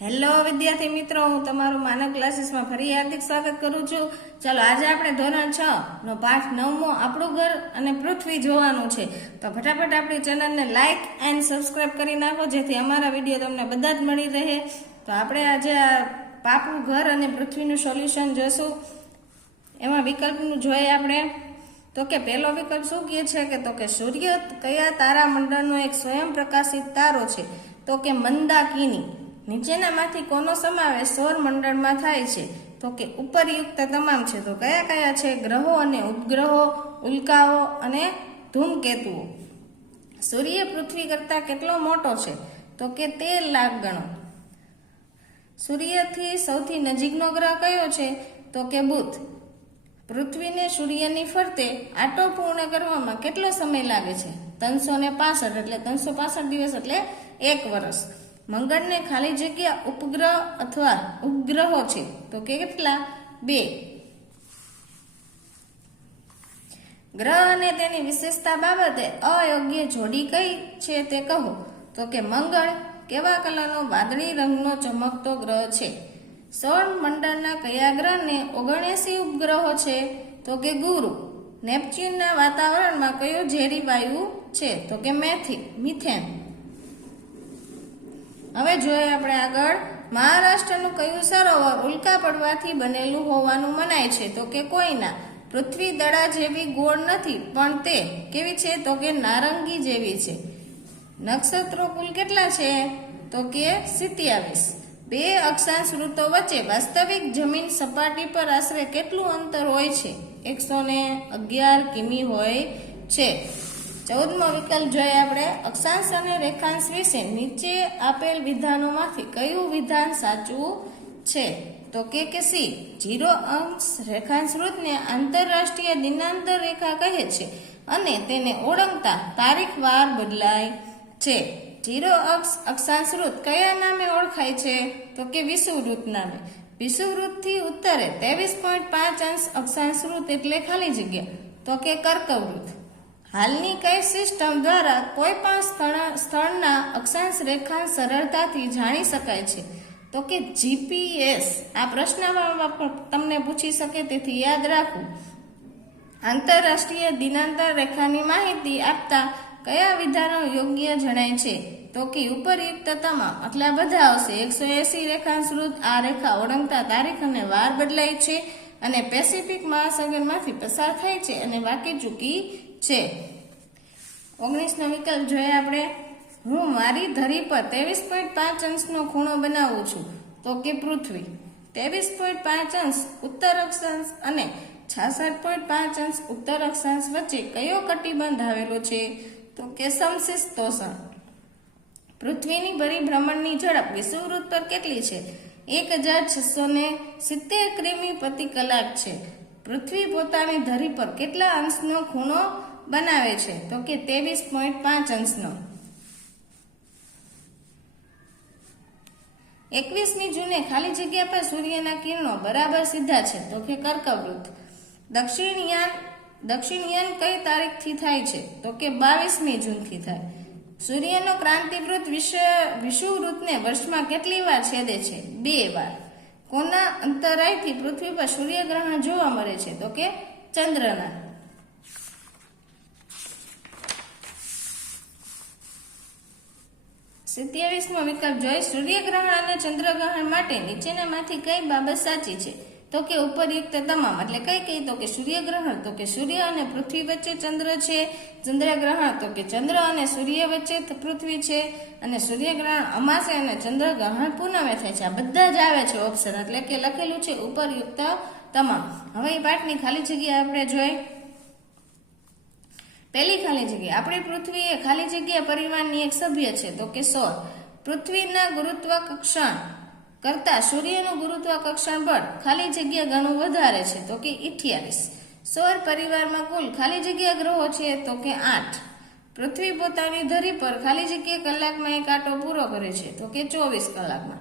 Hello વિદ્યાર્થી મિત્રો, હું તમારું માનવ ક્લાસીસમાં ફરી હાર્દિક સ્વાગત કરું છું. ચાલો આજે આપણે ધોરણ 6 નો પાઠ 9મો આપણું ઘર અને પૃથ્વી જોવાનું છે. તો ફટાફટ આપણી ચેનલને લાઈક એન્ડ સબસ્ક્રાઇબ કરી નાખો જેથી અમારા વિડીયો તમને બધા જ મળી રહે. તો આપણે આજે આ આપણું ઘર અને પૃથ્વીનું સોલ્યુશન જોશું. એમાં વિકલ્પનું જોઈએ આપણે. તો કે પહેલો વિકલ્પ શું કહે છે કે સૂર્ય કયા તારામંડળનો એક સ્વયં પ્રકાશિત તારો છે? તો કે મંદાકિની. નીચેનામાંથી કોનો સમાવેશ સૌર મંડળમાં થાય છે? તો કે ઉપરયુક્ત તમામ છે. તો કયા કયા છે? ગ્રહો અને ઉપગ્રહો, ઉલ્કાઓ અને ધૂમકેતુઓ. સૂર્ય પૃથ્વી કરતા કેટલો મોટો છે? તો કે 13 લાખ ગણો. સૂર્યથી સૌથી નજીકનો ગ્રહ કયો છે? તો કે બુધ. પૃથ્વીને સૂર્યની ફરતે આંટો પૂર્ણ કરવામાં કેટલો સમય લાગે છે? 365 એટલે 365 દિવસ એટલે 1 વર્ષ. મંગળને ખાલી જગ્યા ઉપગ્રહ અથવા ઉપગ્રહો છે તો કે કેટલા? 2. ગ્રહ અને તેની વિશેષતા બાબતે અયોગ્ય જોડી કઈ છે તે કહો. તો કે મંગળ કેવા કલરનો વાદળી રંગનો ચમકતો ગ્રહ છે? સૌર મંડળના કયા ગ્રહને 79 ઉપગ્રહો છે? તો કે ગુરુ. નેપચ્યુનના વાતાવરણમાં કયો ઝેરી વાયુ છે? તો કે મિથેન. હવે જોઈએ આપણે આગળ. મહારાષ્ટ્રનું કયું સરોવર ઉલ્કા પડવાથી બનેલું હોવાનું મનાય છે? તો કે કોઈના. પૃથ્વી દડા જેવી ગોળ નથી પણ તે કેવી છે? તો કે નારંગી જેવી છે. નક્ષત્રો કુલ કેટલા છે? તો કે 27. 2 અક્ષાંશ વૃત્તો વચ્ચે વાસ્તવિક જમીન સપાટી પર આશરે કેટલું અંતર હોય છે? 111 કિમી હોય છે. 14મો વિકલ્પ જોઈએ આપણે. અક્ષાંશ અને રેખાંશ વિશે નીચે આપેલ વિધાનોમાંથી કયું વિધાન સાચું છે? તો કે સી. 0 અંશ રેખાંશ વૃત્તને આંતરરાષ્ટ્રીય દિનાંતર રેખા કહે છે અને તેને ઓળંગતા તારીખ વાર બદલાય છે. 0 અક્ષાંશ વૃત્ત કયા નામે ઓળખાય છે? તો કે વિષુવવૃત્ત નામે. વિષુવવૃત્તથી ઉત્તરે 23.5 અંશ અક્ષાંશ વૃત્ત એટલે ખાલી જગ્યા તો કે કર્કવૃત્ત. હાલની કઈ સિસ્ટમ દ્વારા કોઈ પણ સ્થળના અક્ષાંશ રેખાંશ સરળતાથી જાણી શકાય છે? તો કે જીપીએસ. આ પ્રશ્નમાં તમને પૂછી શકે તેથી યાદ રાખવું. આંતરરાષ્ટ્રીય દિનાંતર રેખાની માહિતી આપતા કયા વિધાનો યોગ્ય જણાય છે? તો કે ઉપરયુક્ત તમામ. આટલા બધા આવશે. 180 રેખાંશ વૃત્ત આ રેખા ઓળંગતા તારીખ અને વાર બદલાય છે અને પેસિફિક મહાસાગરમાંથી પસાર થાય છે અને વાકી ચૂકી છે. 19નો વિકલ્પ જોઈએ આપણે. હું મારી ધરી પર 23.5 અંશનો ખૂણો બનાવું છું. તો કે પૃથ્વી. 23.5 અંશ ઉત્તર અક્ષાંશ અને 66.5 અંશ ઉત્તર અક્ષાંશ વચ્ચે કયો કટિબંધ આવેલો છે? તો કે સમશીતોષ્ણ. પૃથ્વીની પરિભ્રમણની ઝડપ વિષુવવૃત્ત પર કેટલી છે? 1670 કિમી પ્રતિ કલાક છે. પૃથ્વી પોતાની ધરી પર કેટલા અંશનો ખૂણો બનાવે છે? તો કે 23.5 અંશનો. 21મી જૂને ખાલી જગ્યા પર સૂર્યના કિરણો બરાબર સીધા છે તો કે કર્કવૃત્ત. દક્ષિણયાન કઈ તારીખથી થાય છે? તો કે 22મી જૂનથી થાય. સૂર્યનો ક્રાંતિવૃત્ત વિષુવવૃત્તને વર્ષમાં કેટલી વાર છેદે છે? 2 વાર. કોના અંતરાયથી પૃથ્વી પર સૂર્યગ્રહણ જોવા મળે છે? તો કે ચંદ્રના. 27મો વિકલ્પ જોઈ. સૂર્યગ્રહણ અને ચંદ્રગ્રહણ માટે નીચેનામાંથી કઈ બાબત સાચી છે? તો કે ઉપરયુક્ત તમામ. એટલે કઈ? તો કે સૂર્યગ્રહણ તો કે સૂર્ય અને પૃથ્વી વચ્ચે ચંદ્ર છે. ચંદ્રગ્રહણ તો કે ચંદ્ર અને સૂર્ય વચ્ચે પૃથ્વી છે. અને સૂર્યગ્રહણ અમાસે અને ચંદ્રગ્રહણ પૂનમે થાય છે. આ બધા જ આવે છે ઓપ્શન. એટલે કે લખેલું છે ઉપરયુક્ત તમામ. હવે એ પાઠની ખાલી જગ્યા આપણે જોઈ. પહેલી ખાલી જગ્યા. આપણી પૃથ્વી એ ખાલી જગ્યા પરિવારની એક સભ્ય છે તો કે સૌર. પૃથ્વીના ગુરુત્વાકર્ષણ કરતા સૂર્યનું ગુરુત્વાકર્ષણ બળ ખાલી જગ્યા ઘણું વધારે છે તો કે 28. સૌર પરિવારમાં કુલ ખાલી જગ્યા ગ્રહો છે તો કે 8. પૃથ્વી પોતાની ધરી પર ખાલી જગ્યા કલાકમાં એક આંટો પૂરો કરે છે તો કે 24 કલાકમાં.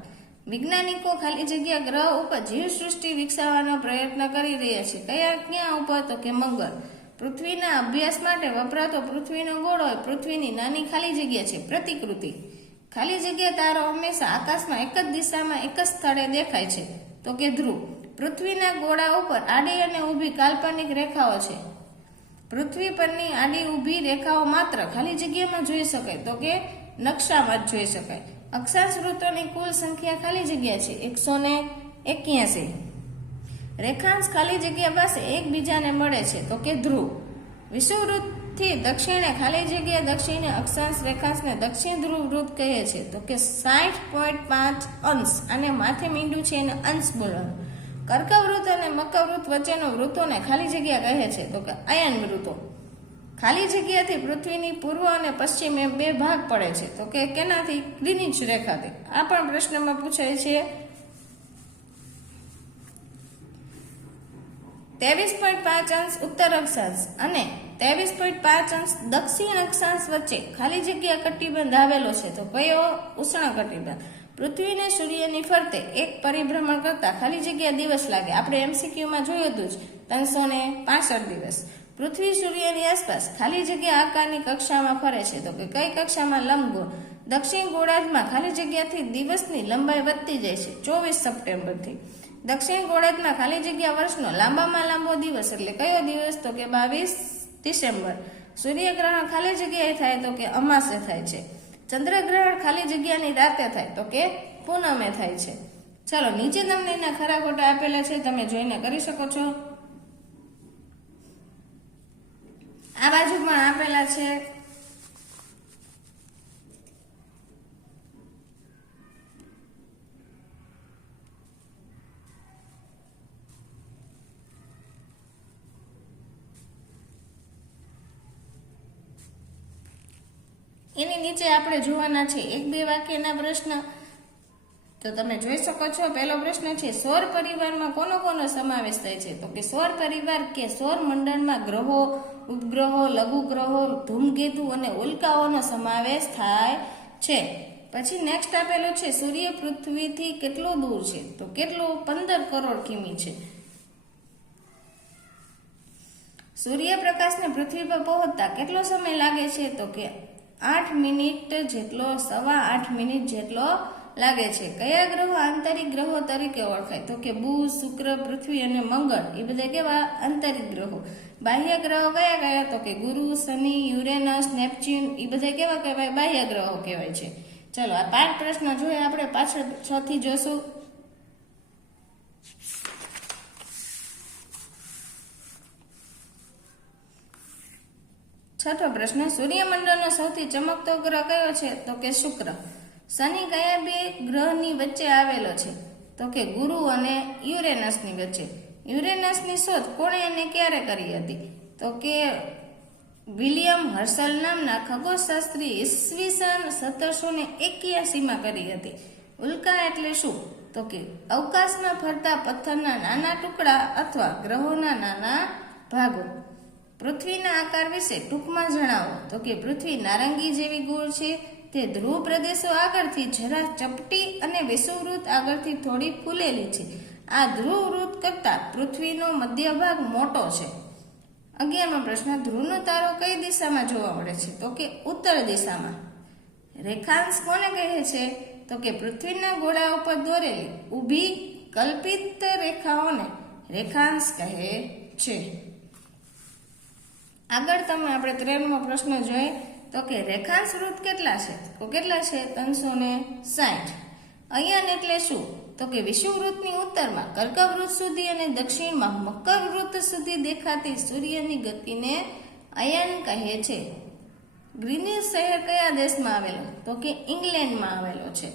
વૈજ્ઞાનિકો ખાલી જગ્યા ગ્રહ ઉપર જીવસૃષ્ટિ વિકસાવવાનો પ્રયત્ન કરી રહ્યા છે. ક્યાં ઉપર? તો કે મંગળ. પૃથ્વીના અભ્યાસ માટે વપરાતો પૃથ્વીનો ગોળો પૃથ્વીની નાની ખાલી જગ્યા છે પ્રતિકૃતિ. ખાલી જગ્યા તારો હંમેશા આકાશમાં એક જ દિશામાં એક જ સ્થળે દેખાય છે તો કે ધ્રુવ. પૃથ્વીના ગોળા ઉપર આડી અને ઊભી કાલ્પનિક રેખાઓ છે. પૃથ્વી પરની આડી ઊભી રેખાઓ માત્ર ખાલી જગ્યામાં જોઈ શકાય તો કે નકશામાં જ જોઈ શકાય. અક્ષાંશ વૃત્તોની કુલ સંખ્યા ખાલી જગ્યા છે 181. રેખાંશ ખાલી જગ્યા પાસે એકબીજાને મળે છે તો કે ધ્રુવ. વિષુવવૃત્તથી દક્ષિણે ખાલી જગ્યા દક્ષિણે અક્ષાંશ રેખાંશને દક્ષિણ ધ્રુવ વૃત્ત કહે છે તો કે 60.5 અંશ. અને માથે મીંડું છે એને અંશ બોલવાનું. કર્કવૃત્ત અને મકરવૃત્ત વચ્ચેનો વૃત્તોને ખાલી જગ્યા કહે છે તો કે અયન વૃત્તો. ખાલી જગ્યાથી પૃથ્વીની પૂર્વ અને પશ્ચિમ એમ બે ભાગ પડે છે તો કે કેનાથી? ગ્રીનિચ રેખાથી. આ પણ પ્રશ્નમાં પૂછાય છે. 23.5 અંશ ઉત્તર અક્ષાંશ અને 23.5 અંશ દક્ષિણ અક્ષાંશ વચ્ચે ખાલી જગ્યા કટિબંધ આવેલો છે તો કયો? ઉષ્ણ કટિબંધ. પૃથ્વીને સૂર્યની ફરતે એક પરિભ્રમણ કરતા ખાલી જગ્યા દિવસ લાગે. આપણે એમસીક્યુમાં જોયું હતું જ 365 દિવસ. પૃથ્વી સૂર્યની આસપાસ ખાલી જગ્યા આકારની કક્ષામાં ફરે છે તો કે કઈ કક્ષામાં? લંબગોળ. દક્ષિણ ગોળાર્ધમાં ખાલી જગ્યાથી દિવસની લંબાઈ વધતી જાય છે 24 સપ્ટેમ્બરથી. દક્ષિણ ગોળાર્ધમાં ખાલી જગ્યા વર્ષનો લાંબામાં લાંબો દિવસ એટલે કયો દિવસ? તો કે 22 ડિસેમ્બર. સૂર્યગ્રહણ ખાલી જગ્યાએ થાય તો કે અમાસે થાય છે. ચંદ્રગ્રહણ ખાલી જગ્યાની રાતે થાય તો કે પૂનમે થાય છે. ચાલો નીચે તમને એના ખરા ખોટા આપેલા છે, તમે જોઈને કરી શકો છો. આ બાજુ પણ આપેલા છે. એની નીચે આપણે જોવાના છે 1-2 વાક્યના પ્રશ્ન, તો તમે જોઈ શકો છો. પહેલો પ્રશ્ન છે સૌર પરિવારમાં કોનો કોનો સમાવેશ થાય છે તો કે સૌર પરિવાર કે સૌર મંડળમાં ગ્રહો, ઉપગ્રહો, લઘુગ્રહો, ધૂમકેતુ અને ઉલ્કાઓનો સમાવેશ થાય છે. પછી નેક્સ્ટ આપેલું છે સૂર્ય પૃથ્વીથી કેટલું દૂર છે તો કેટલું? 15 કરોડ કિમી છે. સૂર્યપ્રકાશને પૃથ્વી પર પહોંચતા કેટલો સમય લાગે છે તો કે 8 મિનિટ જેટલો, 8.25 મિનિટ જેટલો લાગે છે. કયા ગ્રહો આંતરિક ગ્રહો તરીકે ઓળખાય તો કે બુધ, શુક્ર, પૃથ્વી અને મંગળ. એ બધા કેવા? આંતરિક ગ્રહો. બાહ્ય ગ્રહો કયા કયા તો કે ગુરુ, શનિ, યુરેનસ, નેપચ્યુન. એ બધા કેવા કહેવાય? બાહ્ય ગ્રહો કહેવાય છે. ચલો આ 5 પ્રશ્ન જોઈએ આપણે, પાછળ 6 થી જોશું. છઠ્ઠો પ્રશ્ન સૂર્યમંડળનો સૌથી ચમકતો ગ્રહ કયો છે તો કે શુક્ર. શનિ કયા 2 ગ્રહની વચ્ચે આવેલો છે તો કે ગુરુ અને યુરેનસની વચ્ચે. યુરેનસની શોધ કોણે અને ક્યારે કરી હતી તો કે વિલિયમ હર્શલ નામના ખગોળશાસ્ત્રી ઈસવીસન 1781માં કરી હતી. ઉલ્કા એટલે શું તો કે અવકાશમાં ફરતા પથ્થરના નાના ટુકડા અથવા ગ્રહોના નાના ભાગો. પૃથ્વીના આકાર વિશે ટૂંકમાં જણાવો તો કે પૃથ્વી નારંગી જેવી ગોળ છે. તે ધ્રુવ પ્રદેશો આગળથી જરા ચપટી અને વિષુવવૃત્ત આગળથી થોડી ફૂલેલી છે. આ ધ્રુવ વૃત્ત કરતા પૃથ્વીનો મધ્ય ભાગ મોટો છે. 11મો પ્રશ્ન ધ્રુવનો તારો કઈ દિશામાં જોવા મળે છે તો કે ઉત્તર દિશામાં. રેખાંશ કોને કહે છે તો કે પૃથ્વીના ગોળા ઉપર દોરેલી ઊભી કલ્પિત રેખાઓને રેખાંશ કહે છે. આગળ તમે આપણે 13મો પ્રશ્ન જોઈએ તો કે રેખાંશ વૃત્ત કેટલા છે તો કેટલા છે? 360. અયન એટલે શું તો કે વિષુવવૃત્તની ઉત્તરમાં કર્કવૃત્ત સુધી અને દક્ષિણમાં મકરવૃત્ત સુધી દેખાતી સૂર્યની ગતિને અયન કહે છે. ગ્રીનિચ શહેર કયા દેશમાં આવેલો તો કે ઇંગ્લેન્ડમાં આવેલો છે.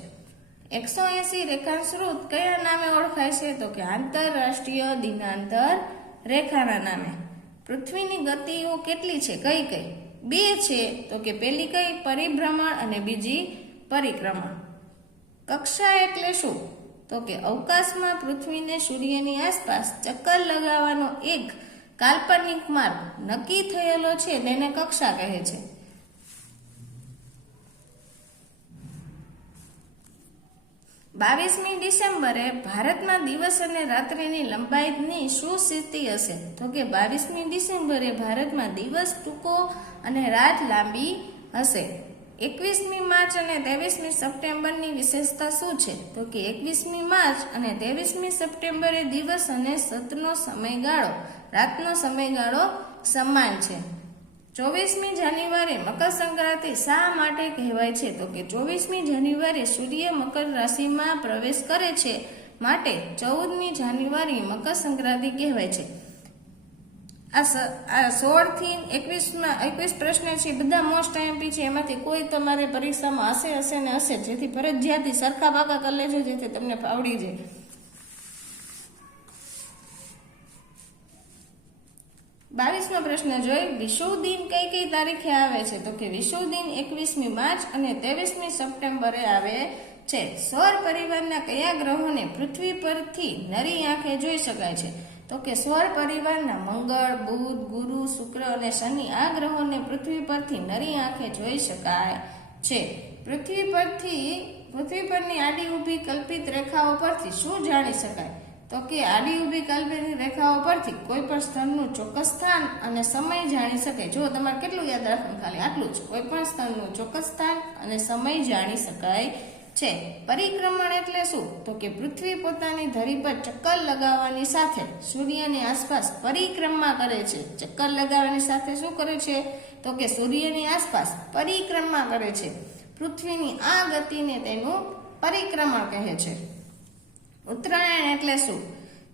180 રેખાંશ વૃત્ત કયા નામે ઓળખાય છે તો કે આંતરરાષ્ટ્રીય દિનાંતર રેખાના નામે. પૃથ્વીની ગતિઓ કેટલી છે? કઈ કઈ? 2 છે તો કે પહેલી કઈ? પરિભ્રમણ અને બીજી પરિક્રમણ. કક્ષા એટલે શું તો કે અવકાશમાં પૃથ્વીને સૂર્યની આસપાસ ચક્કર લગાવવાનો એક કાલ્પનિક માર્ગ નક્કી થયેલો છે તેને કક્ષા કહે છે. બાવીસમી ડિસેમ્બરે ભારતમાં દિવસ અને રાત્રિની લંબાઈની શું સ્થિતિ હશે તો કે 22મી ડિસેમ્બરે ભારતમાં દિવસ ટૂંકો અને રાત લાંબી હશે. 21મી માર્ચ અને 23મી સપ્ટેમ્બરની વિશેષતા શું છે? તો કે 21મી માર્ચ અને 23મી સપ્ટેમ્બરે દિવસ અને સતનો સમયગાળો, રાતનો સમયગાળો સમાન છે. 24મી જાન્યુઆરી મકર સંક્રાંતિ શા માટે કહેવાય છે? તો કે 24મી જાન્યુઆરી સૂર્ય મકર રાશિમાં પ્રવેશ કરે છે, માટે 14મી જાન્યુઆરી મકર સંક્રાંતિ કહેવાય છે. આ 16 થી 21 પ્રશ્ન છે, બધા મોસ્ટ આઈએમપી છે. એમાંથી કોઈ તમારે પરીક્ષામાં હશે ને હશે, જેથી ફરજિયાતી સરખા પાકા કરી લેજો, જેથી તમને આવડી જાય. 22મો પ્રશ્ન જોઈ, વિષુવ દિન કઈ તારીખે આવે છે? તો કે વિષુવ દિન 21મી માર્ચ અને 23મી સપ્ટેમ્બરે આવે છે. સૌર પરિવારના કયા ગ્રહોને પૃથ્વી પરથી નરી આંખે જોઈ શકાય છે? તો કે સૌર પરિવારના મંગળ, બુધ, ગુરુ, શુક્ર અને શનિ આ ગ્રહોને પૃથ્વી પરથી નરી આંખે જોઈ શકાય છે. પૃથ્વી પરની આડી ઊભી કલ્પિત રેખાઓ પરથી શું જાણી શકાય? તો કે આડી ઊભી કલ્પિત રેખાઓ પરથી કોઈ પણ સ્થળનું ચોક્કસ સ્થાન અને સમય જાણી શકાય. જો તમારે કેટલું યાદ રાખવાનું, ખાલી આટલું જ, કોઈ પણ સ્થળનું ચોક્કસ સ્થાન અને સમય જાણી શકાય છે. પરિક્રમણ એટલે શું? તો કે પૃથ્વી પોતાની ધરી પર ચક્કર લગાવવાની સાથે સૂર્યની આસપાસ પરિક્રમા કરે છે. ચક્કર લગાવવાની સાથે શું કરે છે? તો કે સૂર્યની આસપાસ પરિક્રમા કરે છે. પૃથ્વીની આ ગતિને તેનું પરિક્રમણ કહે છે. ઉત્તરાયણ એટલે શું?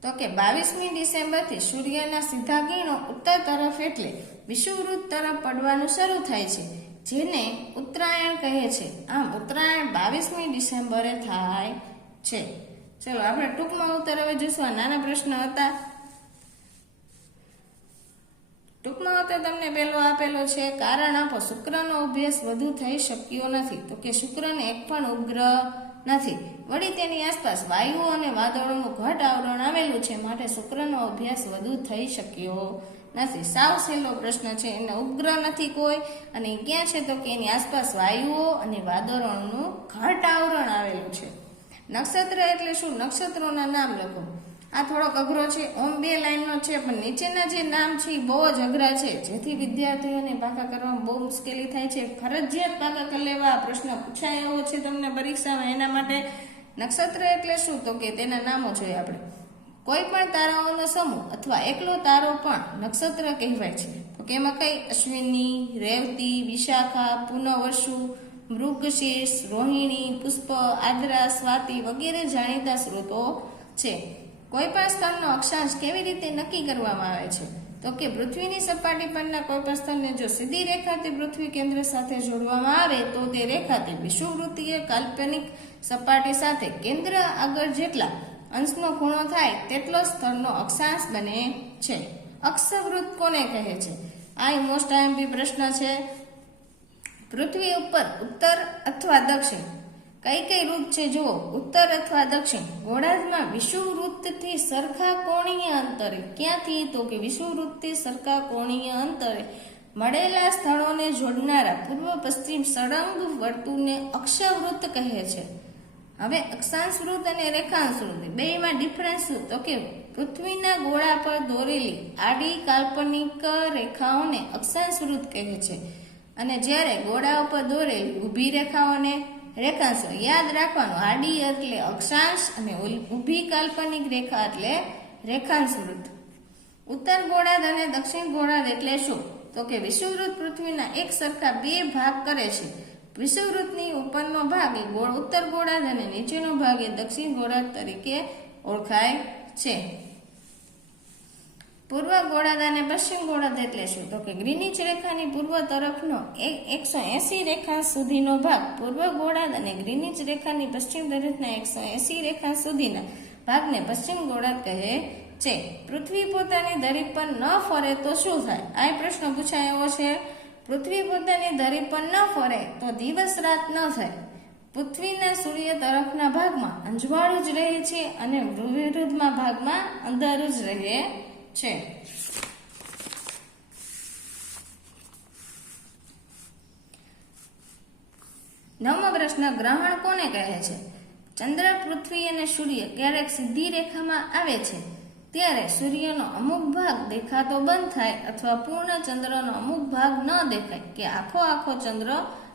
તો કે 22મી ડિસેમ્બરથી સૂર્યના સીધા કિરણો ઉત્તર તરફ એટલે વિષુવવૃત્ત તરફ પડવાનું શરૂ થાય છે, જેને ઉત્તરાયણ કહે છે. આમ ઉત્તરાયણ 22મી ડિસેમ્બરે થાય છે. ચલો આપણે ટૂંકમાં ઉત્તર હવે જોઈશું. આ નાના પ્રશ્ન હતા. ટૂંકમાં ઉત્તર તમને પહેલો આપેલો છે, કારણ આપો. શુક્રનો અભ્યાસ વધુ થઈ શક્યો નથી. તો કે શુક્રને એક પણ ઉપગ્રહ નથી. વળી તેની આસપાસ વાયુઓ અને વાદળોનું ઘટ આવરણ આવેલું છે, માટે શુક્રનો અભ્યાસ વધુ થઈ શક્યો નથી. સાવ સહેલો પ્રશ્ન છે. એને ઉપગ્રહ નથી કોઈ, અને ક્યાં છે? તો કે એની આસપાસ વાયુઓ અને વાદળોનું ઘટ આવરણ આવેલું છે. નક્ષત્ર એટલે શું? નક્ષત્રોના નામ લખો. આ થોડોક અઘરો છે. ઓમ 2 લાઈનનો છે, પણ નીચેના જે નામ છે એ બહુ જ અઘરા છે, જેથી વિદ્યાર્થીઓને પાકા કરવામાં બહુ મુશ્કેલી થાય છે. ફરજિયાત પાકા કરી લેવા. આ પ્રશ્ન પૂછાય એવો છે તમને પરીક્ષામાં. એના માટે નક્ષત્ર એટલે શું? તો કે તેના નામો જોઈએ આપણે. કોઈ પણ તારાઓનો સમૂહ અથવા એકલો તારો પણ નક્ષત્ર કહેવાય છે. તો કે એમાં કઈ? અશ્વિની, રેવતી, વિશાખા, પૂર્ણવસુ, મૃગશીર્ષ, રોહિણી, પુષ્પ, આદ્રા, સ્વાતિ વગેરે જાણીતા સ્ત્રોતો છે. કોઈ પણ સ્થળનો અક્ષાંશ કેવી રીતે નક્કી કરવામાં આવે છે? તો કે પૃથ્વીની સપાટી પરના કોઈ પણ સ્થળને જો સીધી રેખાથી પૃથ્વી કેન્દ્ર સાથે જોડવામાં આવે તો તે રેખાથી વિષુવવૃત્તીય કાલ્પનિક સપાટી સાથે કેન્દ્ર આગળ જેટલા અંશનો ખૂણો થાય તેટલો સ્થળનો અક્ષાંશ બને છે. અક્ષવૃત્ત કોને કહે છે? આ મોસ્ટ આઈએમપી પ્રશ્ન છે. પૃથ્વી ઉપર ઉત્તર અથવા દક્ષિણ કઈ વૃત્ત છે? જુઓ, ઉત્તર અથવા દક્ષિણ ગોળાર્ધમાં વિષુવવૃત્તથી સરખા કોણીય અંતરે. ક્યાંથી? તો કે વિષુવવૃત્તથી સરખા કોણીય અંતરે મળેલા સ્થળોને જોડનારા પૂર્વ પશ્ચિમ સળંગ વર્તુળને અક્ષવૃત્ત કહે છે. હવે અક્ષાંશ વૃત્ત અને રેખાંશ વૃત્ત બેમાં ડિફરન્સ શું? તો કે પૃથ્વીના ગોળા પર દોરેલી આડી કાલ્પનિક રેખાઓને અક્ષાંશ વૃત્ત કહે છે, અને જ્યારે ગોળા ઉપર દોરેલી ઊભી રેખાઓને રેખાંશ. યાદ રાખવાનું, આડી એટલે અક્ષાંશ અને ઊભી કાલ્પનિક રેખા એટલે રેખાંશ વૃત્ત. ઉત્તર ગોળાર્ધ અને દક્ષિણ ગોળાર્ધ એટલે શું? તો કે વિષુવવૃત્ત પૃથ્વીના એક સરખા 2 ભાગ કરે છે. વિષુવવૃત્તની ઉપરનો ભાગ એ ઉત્તર ગોળાર્ધ અને નીચેનો ભાગ એ દક્ષિણ ગોળાર્ધ તરીકે ઓળખાય છે. પૂર્વ ગોળાર્ધ અને પશ્ચિમ ગોળાર્ધ એટલે શું? તો કે ગ્રીનિચ રેખાની પૂર્વ તરફનો 180 રેખાંશ સુધીનો ભાગ પૂર્વ ગોળાર્ધ અને ગ્રીનિચ રેખાની પશ્ચિમ તરફના 180 રેખાંશ સુધીના ભાગને પશ્ચિમ ગોળાર્ધ કહે છે. પૃથ્વી પોતાની ધરી પર ન ફરે તો શું થાય? આ પ્રશ્ન પૂછાયો છે. પૃથ્વી પોતાની ધરી પર ન ફરે તો દિવસ રાત ન થાય. પૃથ્વીના સૂર્ય તરફના ભાગમાં અંજવાળું જ રહે છે અને વિરુદ્ધમાં ભાગમાં અંધારું જ રહે છે. નવમો પ્રશ્ન, ગ્રહણ કોને કહે છે? ચંદ્ર, પૃથ્વી અને સૂર્ય ક્યારેક સીધી રેખામાં આવે છે ત્યારે સૂર્યનો અમુક ભાગ દેખાતો બંધ થાય, અથવા પૂર્ણ ચંદ્રનો અમુક ભાગ ન દેખાય કે આખો ચંદ્ર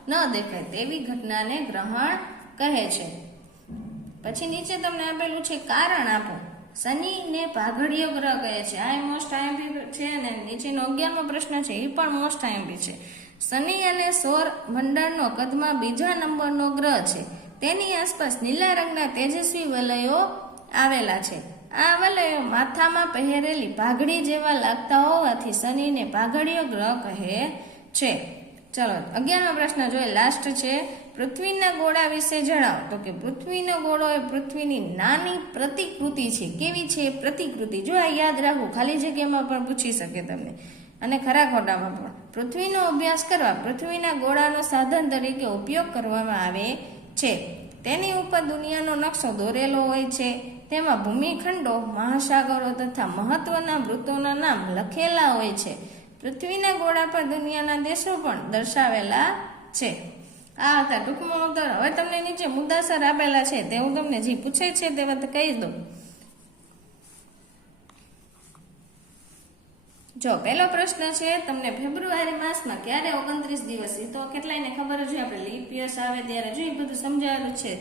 ન દેખાય તેવી ઘટનાને ગ્રહણ કહે છે. પછી નીચે તમને આપેલું છે કારણ આપો. શનિને પાઘડીયો ગ્રહ કહે છે. આ મોસ્ટ આઈએમપી છે અને નીચેનો 11મો પ્રશ્ન છે એ પણ મોસ્ટ આઈએમપી છે. શનિ અને સૌર મંડળનો કદમાં બીજા નંબરનો ગ્રહ છે. તેની આસપાસ નીલા રંગના તેજસ્વી વલયો આવેલા છે. આ વલયો માથામાં પહેરેલી પાઘડી જેવા લાગતા હોવાથી શનિને પાઘડીયો ગ્રહ કહે છે. ચલો 11મો પ્રશ્ન જોઈએ, લાસ્ટ છે. પૃથ્વીના ગોળા વિશે જણાવો. તો કે પૃથ્વીનો ગોળો એ પૃથ્વીની નાની પ્રતિકૃતિ છે. કેવી છે પ્રતિકૃતિ? જો આ યાદ રાખવું, ખાલી જગ્યામાં પણ પૂછી શકે તમને અને ખરા ખોટામાં પણ. પૃથ્વીનો અભ્યાસ કરવા પૃથ્વીના ગોળાનો સાધન તરીકે ઉપયોગ કરવામાં આવે છે. તેની ઉપર દુનિયાનો નકશો દોરેલો હોય છે. તેમાં ભૂમિખંડો, મહાસાગરો તથા મહત્વના વૃત્તોના નામ લખેલા હોય છે. પૃથ્વીના ગોળા પર દુનિયાના દેશો પણ દર્શાવેલા છે. આ હતા ટૂંકમાં ઉત્તર. હવે તમને નીચે મુદ્દાસર આપેલા છે તે હું તમને જે પૂછાય છે તે વાત કહી દઉં. જો પહેલો પ્રશ્ન છે તમને, ફેબ્રુઆરી માસમાં ક્યારે 29 દિવસ? એ તો કેટલાયને ખબર જ હોય, આપણે લીપ યર્સ આવે ત્યારે જો એ બધું સમજાવેલું છે.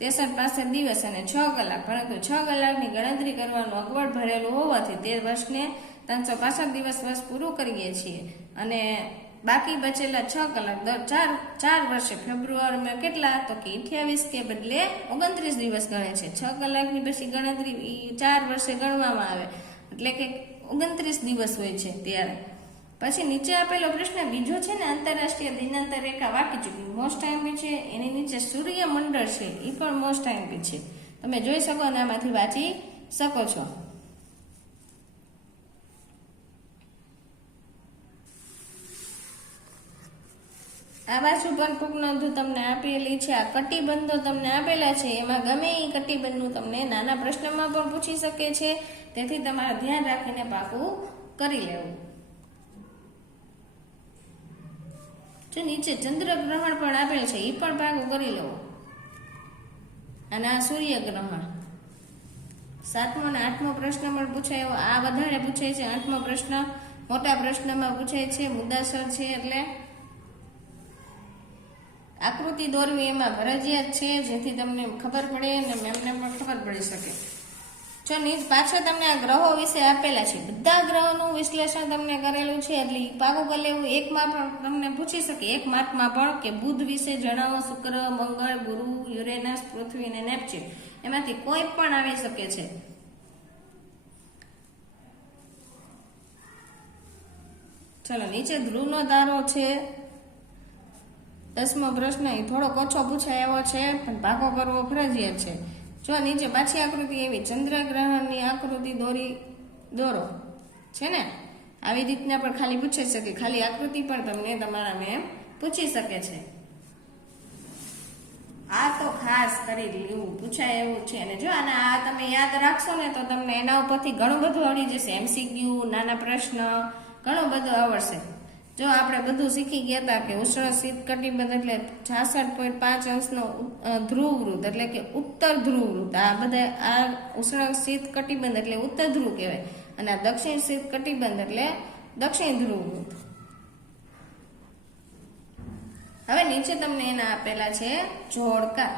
63-65 દિવસ અને 6 કલાક, પરંતુ 6 કલાકની ગણતરી કરવાનું અગવડ ભરેલું હોવાથી તે વર્ષને 365 દિવસ વર્ષ પૂરું કરીએ છીએ અને બાકી બચેલા 6 કલાક દર 4 વર્ષે ફેબ્રુઆરીમાં કેટલા? તો કે 28 કે બદલે 29 દિવસ ગણે છે. 6 કલાકની પછી ગણતરી 4 વર્ષે ગણવામાં આવે એટલે કે 29 દિવસ હોય છે ત્યારે. પછી નીચે આપેલો પ્રશ્ન બીજો છે ને, આંતરરાષ્ટ્રીય દિનાંતર રેખા વાકી ચૂકી મોસ્ટ આઈએમપી છે. એની નીચે સૂર્યમંડળ છે એ પણ મોસ્ટ આઈએમપી છે. તમે જોઈ શકો અને આમાંથી વાંચી શકો છો. આ બાજુ પણ ટૂંક નોંધો તમને આપેલી છે. આ કટિબંધો તમને આપેલા છે, એમાં ગમે એ કટિબંધનું તમને નાના પ્રશ્નમાં પણ પૂછી શકે છે. તેથી તમારે ધ્યાન રાખીને પાકું કરી લેવું. જો નીચે ચંદ્રગ્રહણ પણ આપેલ છે એ પણ પાકું કરી લેવું. અને આ સૂર્યગ્રહણ 7મો અને 8મો પ્રશ્ન પણ પૂછાયો. આ વધારે પૂછાય છે. 8મો પ્રશ્ન મોટા પ્રશ્નમાં પૂછાય છે, મુદ્દાસર છે એટલે આકૃતિ દોરવી એમાં ફરજિયાત છે, જેથી તમને ખબર પડે અને મેમને પણ ખબર પડી શકે. જો નીચ પાછળ તમને આ ગ્રહો વિશે આપેલા છે, બધા ગ્રહોનું વિશ્લેષણ તમને કરેલું છે એટલે પાકું કરી લેવું. એકમાં પણ તમને પૂછી શકે, એક માર્કમાં પણ, કે બુધ વિશે જણાવો. શુક્ર, મંગળ, ગુરુ, યુરેનસ, પૃથ્વી અને નેપચ્યુન એમાંથી કોઈ પણ આવી શકે છે. ચલો નીચે ધ્રુવનો તારો છે. 10મો પ્રશ્ન એ થોડોક ઓછો પૂછાયો છે પણ પાકો કરવો ફરજિયાત છે. જો નીચે પાછી આકૃતિ એવી ચંદ્રગ્રહણની આકૃતિ દોરો છે ને, આવી રીતના પણ ખાલી પૂછી શકે. ખાલી આકૃતિ પણ તમને તમારા મેમ પૂછી શકે છે. આ તો ખાસ કરી લેવું, પૂછાય એવું છે. અને જો આને આ તમે યાદ રાખશો ને તો તમને એના ઉપરથી ઘણું બધું આવડી જશે. MCQ, નાના પ્રશ્ન ઘણું બધું આવડશે. જો આપણે બધું શીખી ગયા હતા કે ઉષ્ણ શીત કટિબંધ એટલે 66.5 અંશનો ધ્રુવવૃત્ત એટલે કે ઉત્તર ધ્રુવવૃત્ત. આ બધા આ ઉષ્ણ શીત કટિબંધ એટલે ઉત્તર ધ્રુવ કહેવાય અને આ દક્ષિણ શીત કટિબંધ એટલે દક્ષિણ ધ્રુવવૃત્ત. હવે નીચે તમને એના આપેલા છે જોડકા.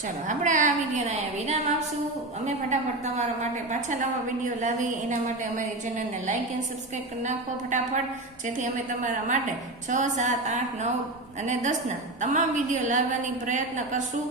ચાલો આપણે આ વિડીયોના વિરામ આપશું. અમે ફટાફટ તમારા માટે પાછા નવા વિડીયો લાવી એના માટે અમારી ચેનલને લાઈક અને સબસ્ક્રાઈબ કરી નાખો ફટાફટ, જેથી અમે તમારા માટે 6, 7, 8, 9 અને 10ના તમામ વિડીયો લાવવાની પ્રયત્ન કરશું.